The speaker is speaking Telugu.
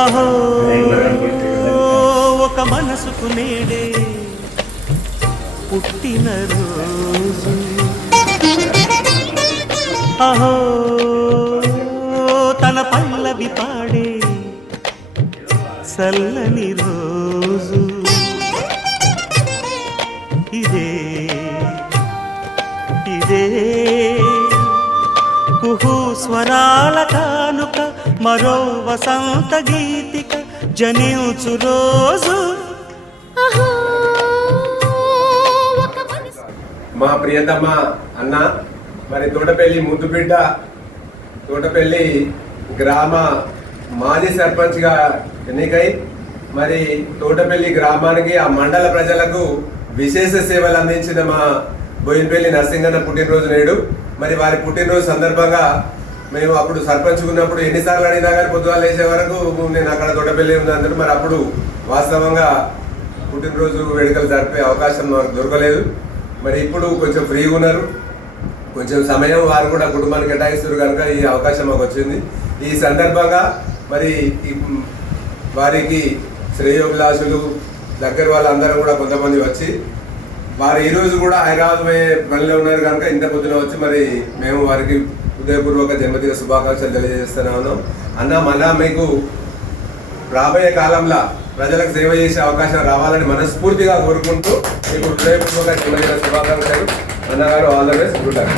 అహో ఒక మనసుకు నేడే పుట్టిన రోజు, అహో తన పల్లవి పాడే చల్లని రోజు, ఇదే ఇదే కుహు స్వరాల కానుక, మరో వసంత గీతిక జనించు రోజు. మా ప్రియతమ అన్న మరి తోటపల్లి ముద్దుబిడ్డ, తోటపల్లి గ్రామ మాజీ సర్పంచ్గా ఎన్నికై మరి తోటపల్లి గ్రామానికి ఆ మండల ప్రజలకు విశేష సేవలు అందించిన మా బోయినపల్లి నరసింగన్న పుట్టినరోజు నేడు. మరి వారి పుట్టినరోజు సందర్భంగా మేము అప్పుడు సర్పంచ్ ఉన్నప్పుడు ఎన్నిసార్లు అడిగినా కానీ పొద్దుగా లేచే వరకు నేను అక్కడ తోటపల్లి ఉందందరూ. మరి అప్పుడు వాస్తవంగా పుట్టినరోజు వేడుకలు జరిపే అవకాశం మాకు దొరకలేదు. మరి ఇప్పుడు కొంచెం ఫ్రీగా ఉన్నారు, కొంచెం సమయం వారు కూడా కుటుంబానికి కేటాయిస్తారు కనుక ఈ అవకాశం మాకు వచ్చింది. ఈ సందర్భంగా మరి వారికి శ్రేయోభిలాషులు దగ్గర వాళ్ళందరూ కూడా కొంతమంది వచ్చి వారు ఈరోజు కూడా హైదరాబాద్ పోయే పనిలో ఉన్నారు కనుక ఇంత పొద్దున వచ్చి మరి మేము వారికి హృదయపూర్వక జన్మదిన శుభాకాంక్షలు తెలియజేస్తూనే ఉన్నాం. అన్న మళ్ళా మీకు రాబోయే కాలంలో ప్రజలకు సేవ చేసే అవకాశం రావాలని మనస్ఫూర్తిగా కోరుకుంటూ మీకు హృదయపూర్వక జన్మదిన శుభాకాంక్షలు. అన్నగారు all the best. Good luck.